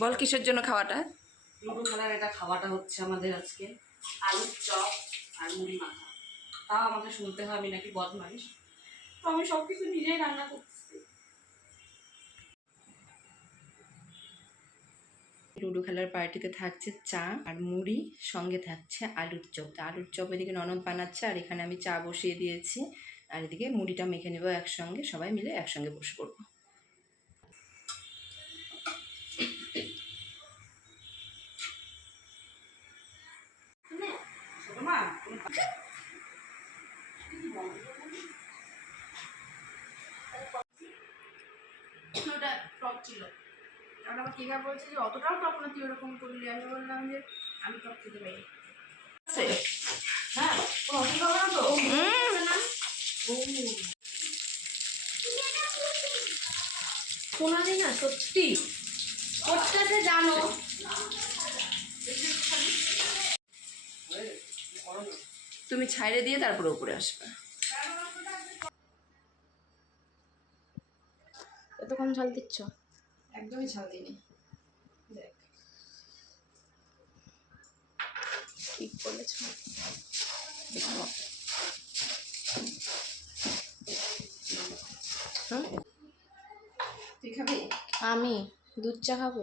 বল কিসের জন্য খাওয়াটা? লুডো খেলার এটা খাওয়াটা হচ্ছে আমাদের আজকে। আলুর চপ আর মুড়ি মাখা তাও আমাকে শুনতে হবে আমি নাকি বদমাইশ। তো আমি সব কিছু নিজেই রান্না করতেছি। লুডো খেলার পার্টিতে থাকছে চা আর মুড়ি সঙ্গে থাকছে আলুর চপ। তা আলুর চপ এদিকে ননদ বানাচ্ছে আর এখানে আমি চা বসিয়ে দিয়েছি। আর এদিকে মুড়িটা মেখে নেব একসঙ্গে সবাই মিলে একসঙ্গে বসে পড়ব। ওটা টক ছিল। আর আমার টিকা বলছে যে অতটাও টক না তুই ওরকম করলি। আমি বললাম যে আমি টক খেতে পারি হ্যাঁ কোনো অসুবিধা হবে না তো? সোনালি না? সত্যি। করতেছে জানো? তুমি ছাইড়ে দিয়ে তারপরে উপরে আসবে। এত কম ঝাল দিচ্ছ? একদমই ঝাল দিইনি। দেখ। ঠিক বলেছ। তুই খাবি? আমি দুধ চা খাব?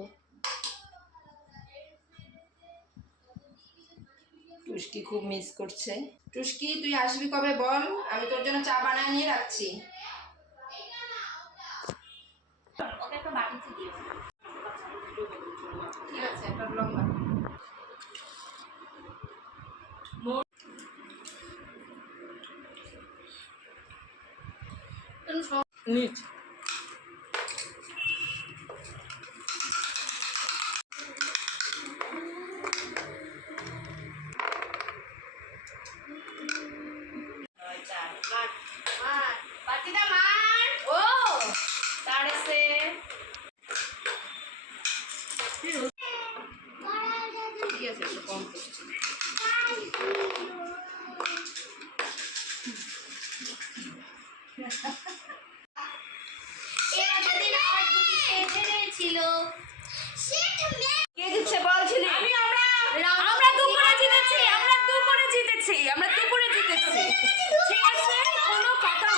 টুস্কি খুব মিস করছে। টুস্কি তুই আসবি কবে বল? আমি তোর জন্য চা বানায় নিয়ে রাখছি। একটা বাটিতে দিয়ে ঠিক আছে একটা লম্বা নিচ ঠিক আছে একটু কম করছি ছিল কে জিতছে বল ছিলি আমরা দুপুরে জিতেছি। আমরা দুপুরে জিতেছি। আমরা দুপুরে জিতেছি। ঠিক আছে? কোনো কথা